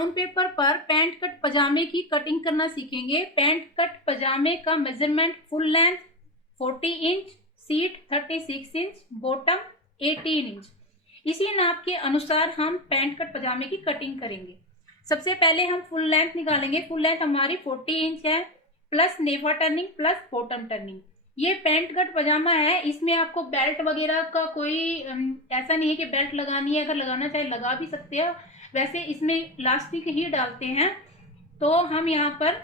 Brown paper पर pant cut पजामे की कटिंग करना सीखेंगे। पैंट कट पजामे का measurement full length 40 inch, seat 36 inch, bottom 18 inch. इसी नाप के अनुसार हम पैंट कट पजामे की कटिंग करेंगे। सबसे पहले हम फुल लेंथ निकालेंगे। फुल लेंथ हमारी 40 इंच है, प्लस नेफा टर्निंग प्लस बॉटम टर्निंग। ये पैंट कट पजामा है, इसमें आपको बेल्ट वगैरह का कोई ऐसा नहीं है कि बेल्ट लगानी है, अगर लगाना चाहे लगा भी सकते हो। वैसे इसमें इलास्टिक ही डालते हैं, तो हम यहाँ पर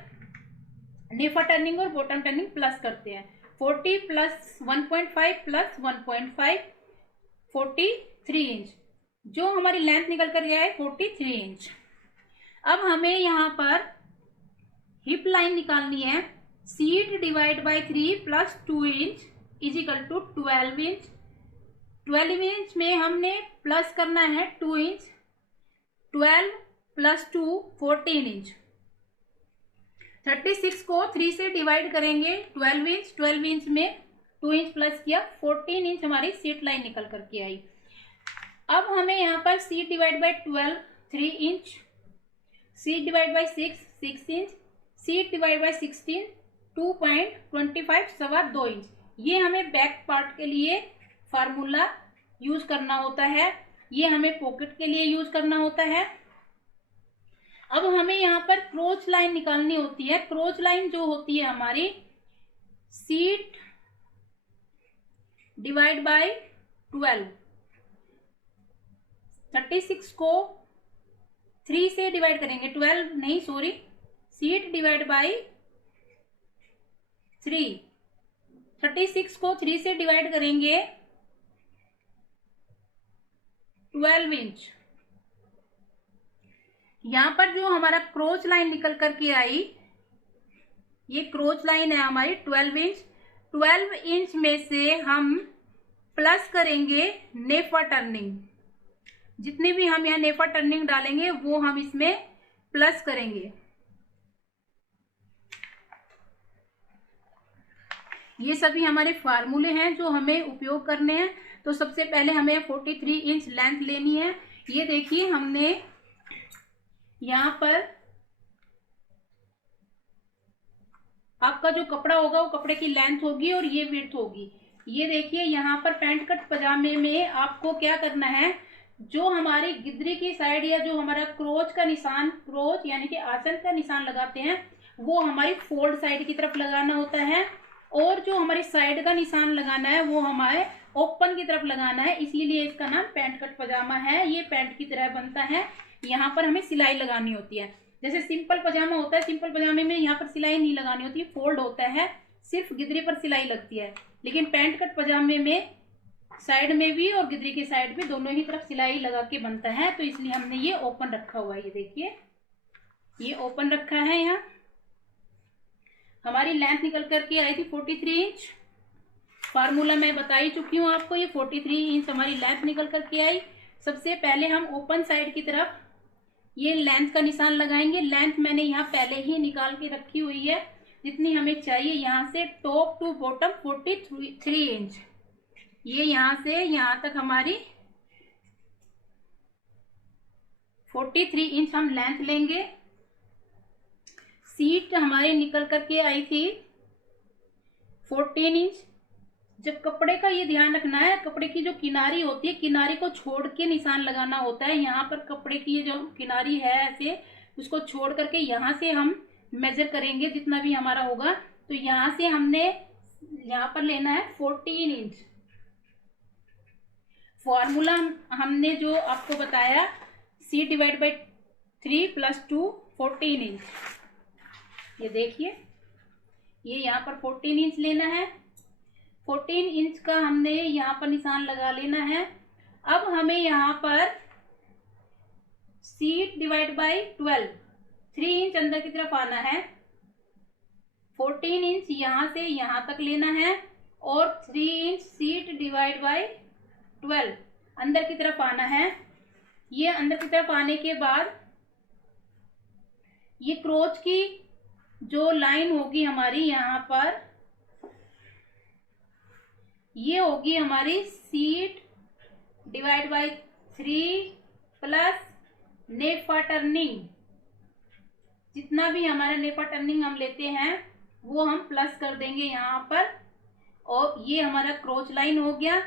नेफा टर्निंग और बॉटम टर्निंग प्लस करते हैं। 40 प्लस 1.5 प्लस 1.5 43 इंच, जो हमारी लेंथ निकल कर गया है 43 इंच। अब हमें यहाँ पर हिप लाइन निकालनी है। Seat divide by 3 plus 2 inch is equal to 12 inch. 12 inch में हमने प्लस करना है 2 इंच। 12 plus 2 14 inch. 36 को 3 से डिवाइड करेंगे 12 इंच। 12 इंच में 2 इंच प्लस किया, 14 इंच हमारी सीट लाइन निकल करके आई। अब हमें यहाँ पर seat divide bye 12 3 inch, seat divide bye 6 inch, seat divide bye 16 2.25 सवा 2 इंच। ये हमें बैक पार्ट के लिए फार्मूला यूज करना होता है, ये हमें पॉकेट के लिए यूज करना होता है। अब हमें यहाँ पर क्रोच लाइन निकालनी होती है। क्रोच लाइन जो होती है हमारी सीट डिवाइड बाय 12। 36 को 3 से डिवाइड करेंगे, 12 नहीं सॉरी, सीट डिवाइड बाय 3। 36 को 3 से डिवाइड करेंगे 12 इंच। यहाँ पर जो हमारा क्रोच लाइन निकल करके आई, ये क्रोच लाइन है हमारी 12 इंच। 12 इंच में से हम प्लस करेंगे नेफा टर्निंग। जितने भी हम यहाँ नेफा टर्निंग डालेंगे वो हम इसमें प्लस करेंगे। ये सभी हमारे फार्मूले हैं जो हमें उपयोग करने हैं। तो सबसे पहले हमें 43 इंच लेंथ लेनी है। ये देखिए हमने यहाँ पर आपका जो कपड़ा होगा वो कपड़े की लेंथ होगी और ये विड्थ होगी। ये देखिए यहाँ पर पैंट कट पजामे में आपको क्या करना है, जो हमारी गिद्री की साइड या जो हमारा क्रोच का निशान, क्रोच यानी कि आंचल का निशान लगाते हैं, वो हमारी फोल्ड साइड की तरफ लगाना होता है, और जो हमारी साइड का निशान लगाना है वो हमारे ओपन की तरफ लगाना है। इसीलिए इसका नाम पैंट कट पजामा है। ये पैंट की तरह बनता है। यहाँ पर हमें सिलाई लगानी होती है। जैसे सिंपल पजामा होता है, सिंपल पजामे में यहाँ पर सिलाई नहीं लगानी होती, फोल्ड होता है, सिर्फ गिद्री पर सिलाई लगती है। लेकिन पैंट कट पजामे में साइड में भी और गिद्री की साइड भी दोनों ही तरफ सिलाई लगा के बनता है, तो इसलिए हमने ये ओपन रखा हुआ है। ये देखिए ये ओपन रखा है। यहाँ हमारी लेंथ निकल करके आई थी 43 इंच। फार्मूला मैं बता ही चुकी हूँ आपको, ये 43 इंच हमारी लेंथ निकल करके आई। सबसे पहले हम ओपन साइड की तरफ ये लेंथ का निशान लगाएंगे। लेंथ मैंने यहाँ पहले ही निकाल के रखी हुई है, जितनी हमें चाहिए। यहाँ से टॉप टू बॉटम 43 इंच, ये यहाँ से यहाँ तक हमारी 43 इंच हम लेंथ लेंगे। सीट हमारी निकल करके आई थी 14 इंच। जब कपड़े का ये ध्यान रखना है, कपड़े की जो किनारी होती है, किनारी को छोड़ के निशान लगाना होता है। यहाँ पर कपड़े की जो किनारी है ऐसे, उसको छोड़ करके यहाँ से हम मेजर करेंगे जितना भी हमारा होगा। तो यहाँ से हमने यहाँ पर लेना है 14 इंच। फॉर्मूला हमने जो आपको बताया, सी डिवाइड बाई 3 प्लस 2 14 इंच। ये देखिए ये यहाँ पर 14 इंच लेना है। 14 इंच का हमने यहाँ पर निशान लगा लेना है। अब हमें यहाँ पर सीट डिवाइड बाई 12 3 इंच अंदर की तरफ आना है। 14 इंच यहाँ से यहाँ तक लेना है और 3 इंच सीट डिवाइड बाई 12 अंदर की तरफ आना है। ये अंदर की तरफ आने के बाद ये क्रोच की जो लाइन होगी हमारी यहाँ पर, ये होगी हमारी seat divide by 3 plus NEFA turning. जितना भी हमारा नेफा टर्निंग हम लेते हैं वो हम प्लस कर देंगे यहाँ पर। और ये हमारा क्रोच लाइन हो गया,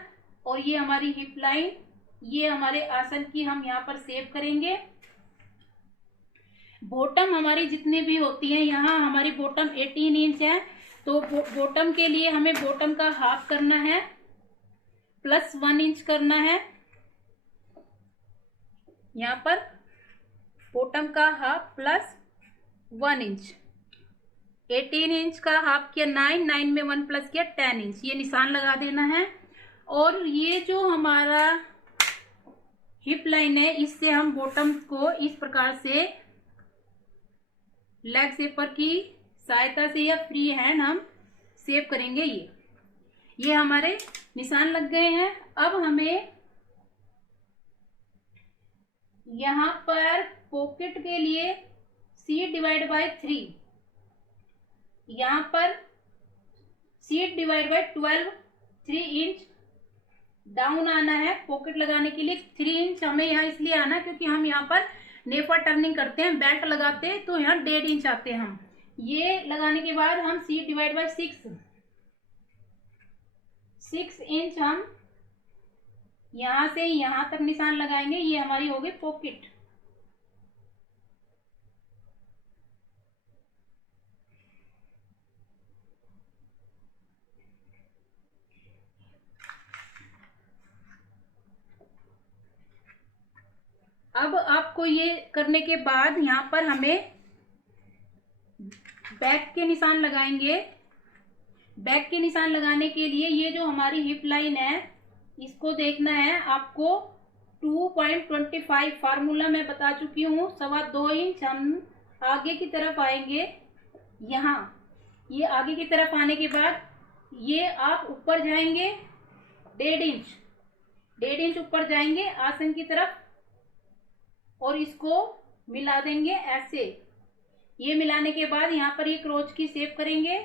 और ये हमारी हिप लाइन, ये हमारे आसन की हम यहाँ पर सेव करेंगे। बॉटम हमारी जितनी भी होती है, यहाँ हमारी बॉटम 18 इंच है, तो बॉटम के लिए हमें बॉटम का हाफ करना है, प्लस 1 इंच करना है। यहाँ पर बॉटम का हाफ प्लस 1 इंच, 18 इंच का हाफ किया 9, 9 में 1 प्लस किया 10 इंच, ये निशान लगा देना है। और ये जो हमारा हिप लाइन है, इससे हम बॉटम को इस प्रकार से लेग शेपर की सहायता से या फ्री हैंड हम सेव करेंगे। ये हमारे निशान लग गए हैं। अब हमें यहाँ पर पॉकेट के लिए C/3, यहाँ पर C/12 3 इंच डाउन आना है। पॉकेट लगाने के लिए 3 इंच हमें यहाँ इसलिए आना क्योंकि हम यहाँ पर नेफा टर्निंग करते हैं, बेल्ट लगाते हैं, तो यहाँ 1.5 इंच आते हैं हम। ये लगाने के बाद हम C/6 इंच हम यहाँ से यहाँ तक निशान लगाएंगे। ये हमारी हो गई पॉकेट। अब आपको ये करने के बाद यहाँ पर हमें बैक के निशान लगाएंगे। बैक के निशान लगाने के लिए ये जो हमारी हिप लाइन है, इसको देखना है आपको। 2.25 फार्मूला मैं बता चुकी हूँ। 2.25 इंच हम आगे की तरफ आएंगे। यहाँ ये आगे की तरफ आने के बाद ये आप ऊपर जाएंगे 1.5 इंच ऊपर जाएंगे आसन की तरफ, और इसको मिला देंगे ऐसे। ये मिलाने के बाद यहाँ पर ये क्रोच की शेप करेंगे।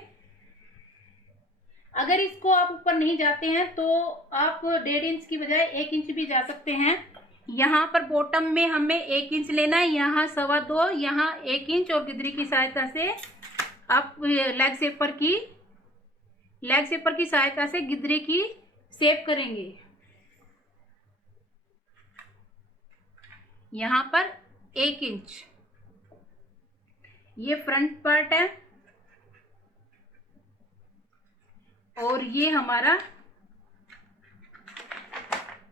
अगर इसको आप ऊपर नहीं जाते हैं तो आप 1.5 इंच की बजाय 1 इंच भी जा सकते हैं। यहाँ पर बॉटम में हमें 1 इंच लेना है, यहाँ 2.25, यहाँ 1 इंच, और गिदरी की सहायता से आप लेग शेपर की सहायता से गिदरी की शेप करेंगे। यहाँ पर 1 इंच, ये फ्रंट पार्ट है, और ये हमारा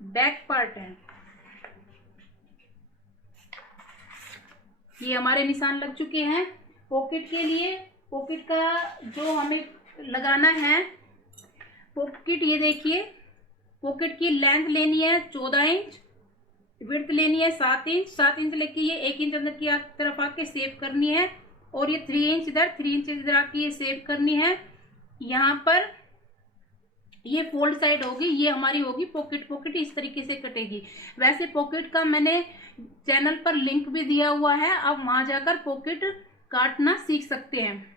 बैक पार्ट है। ये हमारे निशान लग चुके हैं। पॉकेट के लिए, पॉकेट का जो हमें लगाना है, पॉकेट ये देखिए, पॉकेट की लेंथ लेनी है 14 इंच, विड्थ लेनी है 7 इंच। 7 इंच लेके ये 1 इंच अंदर की तरफ आके सेव करनी है, और ये 3 इंच इधर, 3 इंच इधर आके ये सेव करनी है। यहाँ पर ये फोल्ड साइड होगी, ये हमारी होगी पॉकेट। पॉकेट इस तरीके से कटेगी। वैसे पॉकेट का मैंने चैनल पर लिंक भी दिया हुआ है, आप वहां जाकर पॉकेट काटना सीख सकते हैं।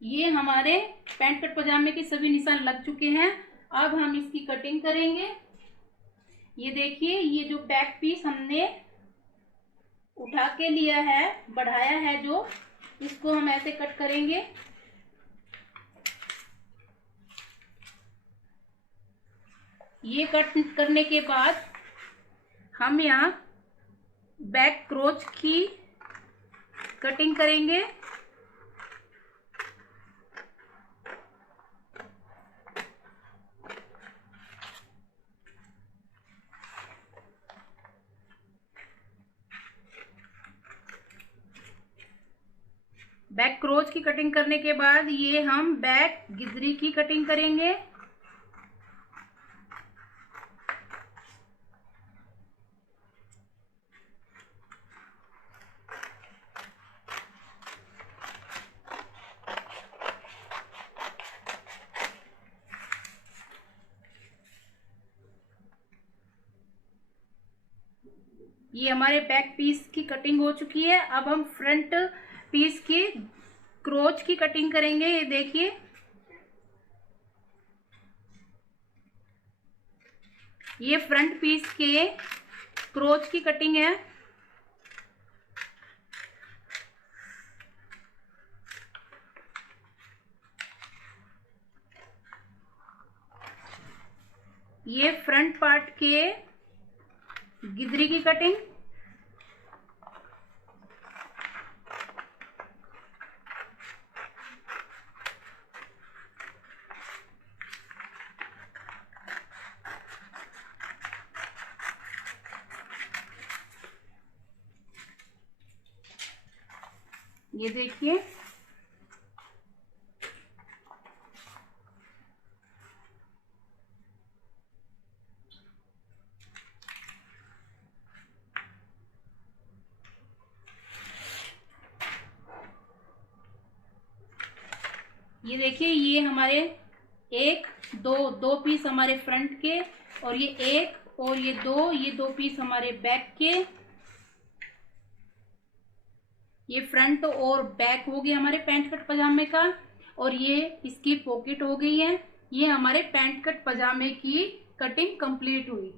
ये हमारे पैंट कट पजामे के सभी निशान लग चुके हैं। अब हम इसकी कटिंग करेंगे। ये देखिए, ये जो बैक पीस हमने उठा के लिया है, बढ़ाया है जो, इसको हम ऐसे कट करेंगे। ये कट करने के बाद हम यहाँ बैक क्रोच की कटिंग करेंगे। बैक क्रोच की कटिंग करने के बाद ये हम बैक गिदरी की कटिंग करेंगे। ये हमारे बैक पीस की कटिंग हो चुकी है। अब हम फ्रंट पीस की क्रोच की कटिंग करेंगे। ये देखिए, ये फ्रंट पीस के क्रोच की कटिंग है। ये फ्रंट पार्ट के गिदरी की कटिंग। ये देखिए, ये देखिए, ये हमारे एक दो पीस हमारे फ्रंट के, और ये एक और ये दो पीस हमारे बैक के। ये फ्रंट और बैक हो गया हमारे पैंट कट पजामे का, और ये इसकी पॉकेट हो गई है। ये हमारे पैंट कट पजामे की कटिंग कंप्लीट हुई।